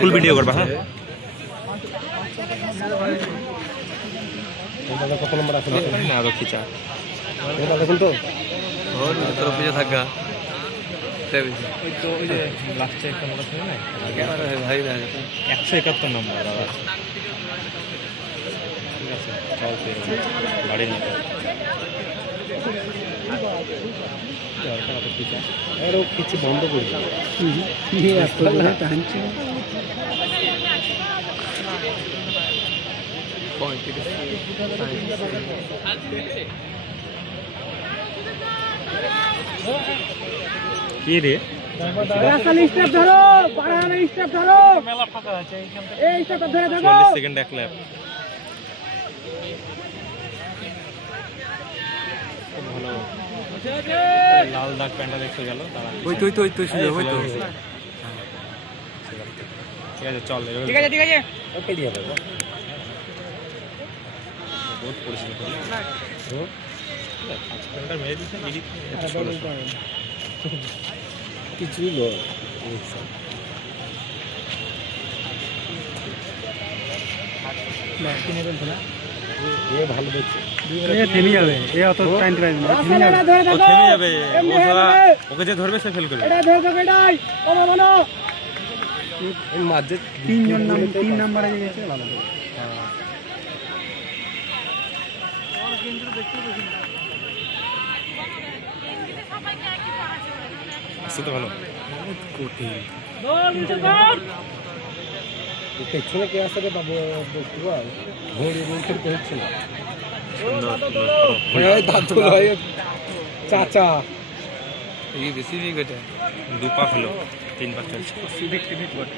Full video করবা। হ্যাঁ কত নম্বর আছে না আরো খিচা দেখুন তো তোর পিছে থাকা তো ওই যে লাস্টে একটা মোটর ছিল না ভাই 171 নম্বর আবার। ঠিক আছে চল গাড়ি নিয়ে আরও কিছু বন্ধ করে দিল টানছে কি রে ধরো 40 সেকেন্ড এক ল্যাপ। ভালো লাল দাগ প্যান্টটা দেখতে গেল ওই তুই শুয়ে ওই তো ঠিক আছে চল ঠিক আছে ওকে দিয়ে দেবো বহুত পরিশ্রম করে 5 ঘন্টা মেরে দিচ্ছে এডিট কিছুই ভালো দেখছে থেমে যাবে এ অত টাইম পাবে না ও থেমে যাবে ও সারা ওকে যে ধরবে সে ফেল করবে। মাঝে 3 নাম্বারে গেছে ভালো আসছে তো ভালো কঠিন পেছনে কে আসে রে বাবু ঘড়ি করতে হচ্ছে না চাচা এই বেশি বিগ এটা দুপা হলো 3 পা চলছে সিভিক বট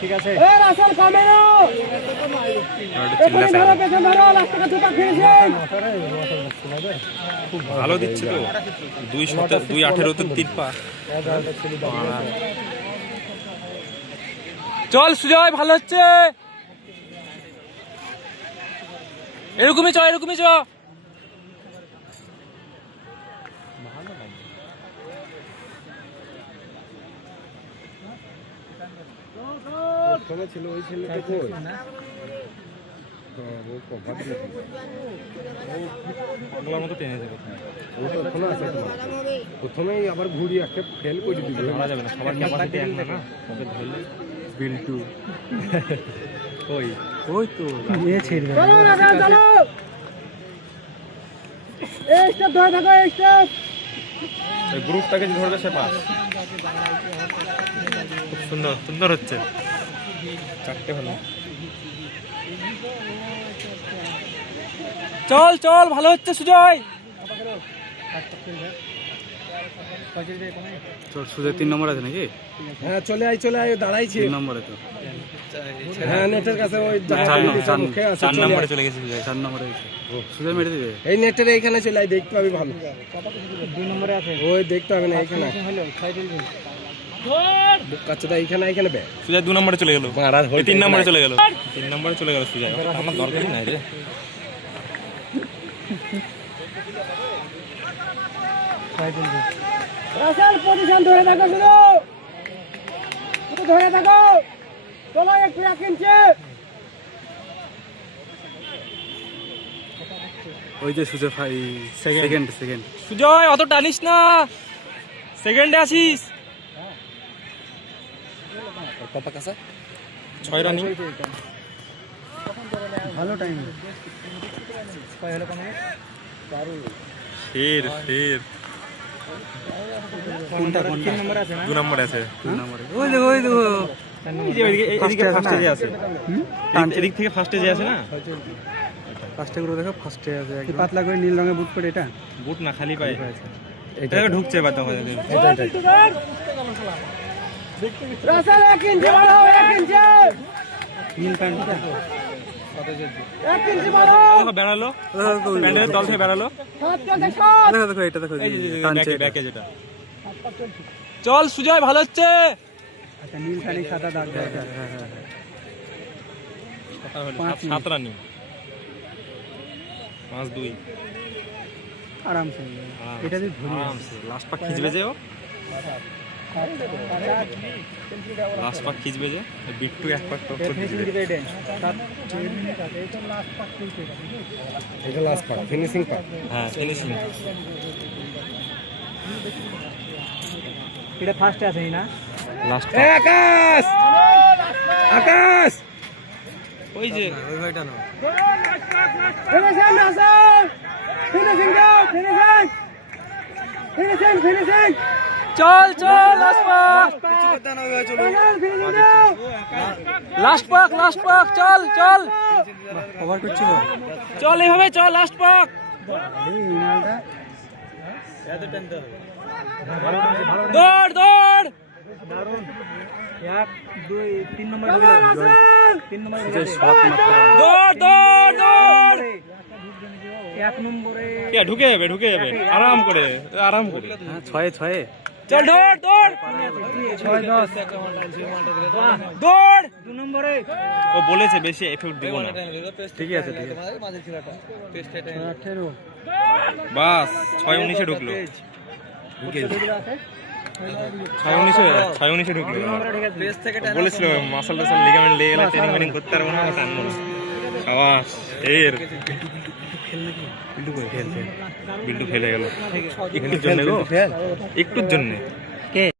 ঠিক আছে খুব ভালো দিচ্ছে তো 2.18 তো 3 পা। চল সুজয় ভালো হচ্ছে এরকমই চ ছিল ওই ছেলেটা কই পাগলার মতো টেনে যাবে ও তো এখনো আছে প্রথমেই আবার ঘুরি একটা ফেল করে দিল ধরা যাবে না সবার ক্যাপাসিটি এক না ওকে ধরলে বিল্টু ওই তো এ ছেড়ে ওই গ্রুপটাকে যে ধরবে সে পাস। খুব সুন্দর হচ্ছে 4টে হলো। চল ভালো হচ্ছে সুজয় সুজয় 3 নম্বর আছে নাকি? হ্যাঁ চলে আয় দাঁড়াইছি 3 নম্বরে তো হ্যাঁ নেটের কাছে ওই মুখে আছে 4 নম্বরে চলে গেছে 4 নম্বরে সুজয় মেরে দিবে এই নেটের এইখানে চলে আয় দেখতে পাবি ভালো 2 নম্বরে আছে ওই দেখতে হবে না এইখানে কাচ্চাটা এইখানে বে সুজয় 2 নম্বরে চলে গেল মারার হল 3 নম্বরে চলে গেল 3 নম্বরে চলে গেল সুজয় আমার দরকারই নাই রে। পজিশন ধরে থাকো চলো একটু কিনছে ওই যে সুজয় সেকেন্ড সুজয় অত টানিস না সেকেন্ডে আসিস। কত কাছে 6 রানিং ভালো টাইম ফের কোনটা 2 নম্বরে আছে ওই দেখো এদিকে ফার্স্টে যে আছে এদিক থেকে ফার্স্টে যে আছে না ফার্স্টে করে দেখো ফার্স্টে আছে কি পাতলা করে নীল রঙের বুট পরে এটা বুট না খালি পায়ে এটা ঢুকছে এবার দেখো রাসেল 1 ইঞ্চি বড় 1 ইঞ্চি নীল প্যান্টটা 1 ইঞ্চি বড় বেড়ালো প্যান্ডেলের তল থেকে বেড়ালো দেখো এটা দেখো এই যে ব্যাকে যেটা চল সুজয় ভালো হচ্ছে আচ্ছা নীল খানি সাদা দাগ হ্যাঁ 7 রানিং 5-2 আরামসে হয়ে যাবে। এটা দিয়ে ধরি আরামসে লাস্ট পাক খিচবে যে ও লাস্ট পাক খিচবে যে বিট্টু এক পাক টপ করে দিবে এটা লাস্ট পার্ট ফিনিশিং পার্ট। হ্যাঁ ফিনিশিং এটা ফার্স্টে আছে না লাস্ট আকাশ আকাশ ওই যে ওই ভাইটা না ফিনিশিং রাসেল ফিনিশিং দাও ফিনিশিং ফিনিশিং ফিনিশিং চল চল লাস্ট পাক কিছু করতে না ভাই চলো ফিনিশিং দাও লাস্ট পাক চল চল কভার করছিল চল এইভাবে চল লাস্ট পাক এই ইনালটা দৌড় দৌড় দারুন 1 2 3 নম্বর ঢুকে গেল 3 নম্বর যে শট মারতে দৌড় দৌড় দৌড় 1 নম্বরে কে ঢুকে যাবে আরাম করে হ্যাঁ 6 চল দৌড় দৌড় 6 10 দৌড় 2 নম্বরে ও বলেছে বেশি এফেক্ট দিব না ঠিকই আছে 18 বাস 6-19 ঢুকলো ঢুকে আছে 6-19 ঢুকলো বলেছিল মাসল টাসল লিগামেন্ট লেগে গেলে ট্রেনিং করতে পারবো না টানবো সাবাস এর বিল্ডু ফেলে গেল একটুর জন্য